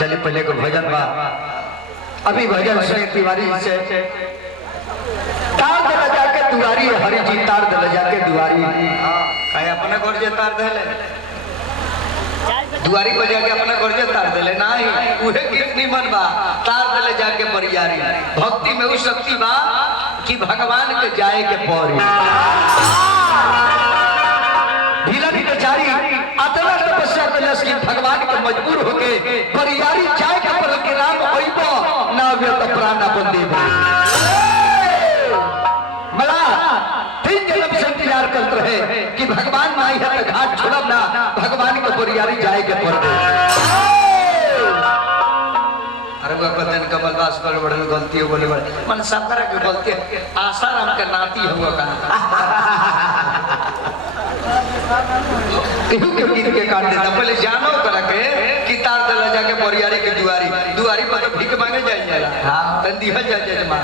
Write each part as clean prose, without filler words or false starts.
चलिए पहले को भजन बा अभी भजन सुने तिवारी से तार दे जाके दुआरी हरि जी तार दे जाके दुआरी कहे अपने घर जे तार देले दुआरी पर जाके अपना घर जे तार देले नहीं उहे कितनी मन बा तार देले जाके बरियारी भक्ति में उस शक्ति बा कि भगवान के जाए के पौरी ढीला ढीला जारी अतला तपस्या कलस की भगवान के मजबूर होके बरियारी जाए के पर के नाम होइबो ना वे त प्राण अपन देबो मला तीन जन्म से इंतजार करते रहे कि भगवान माई है तो घाट छोड़ब ना भगवान के बरियारी जाए के पर अरे वो कहते हैं कमल दास कर बड़े गलती हो बोले बड़े मन सफर के गलती आसाराम के नाती हुआ का क्यों क्यों गिन के काट देता पहले जानो कर के कि तार दला जाके बरियारी के दुआरी पर तो भीख मांगे जाए हां तन दिहल जाए मां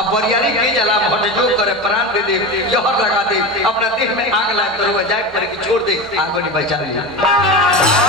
अब बरियारी के जला भट जो करे प्राण दे दे जहर लगा दे अपना देह में आग लगा करो जाए पर कि छोड़ दे आग नहीं बचा ले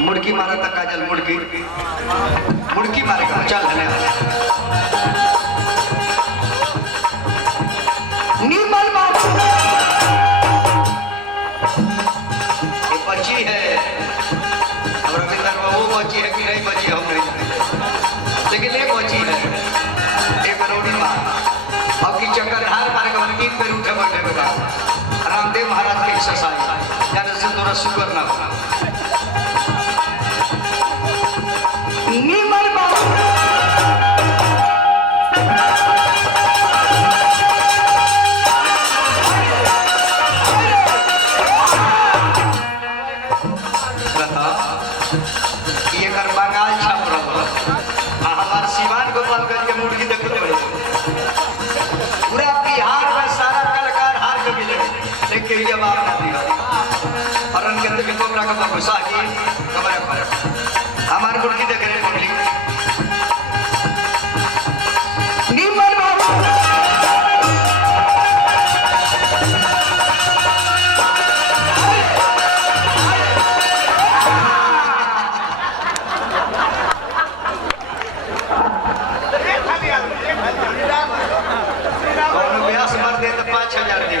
मुड़की मारा तक काजल मुड़की मारेगा चल नीमल ये बची है अब रविंद्र वो बची है कि नहीं बची हम नहीं लेकिन ये बची है एक बरौनी माँ अब की चक्करधार मारेगा 3 पैर उठे बैठे बेटा रामदेव महाराज के एक्सरसाइज यानी से थोड़ा शुगर ना होना नीमल हमारे मुर्गी देख रहे मुरली व्यास मर दे तो 5000 दे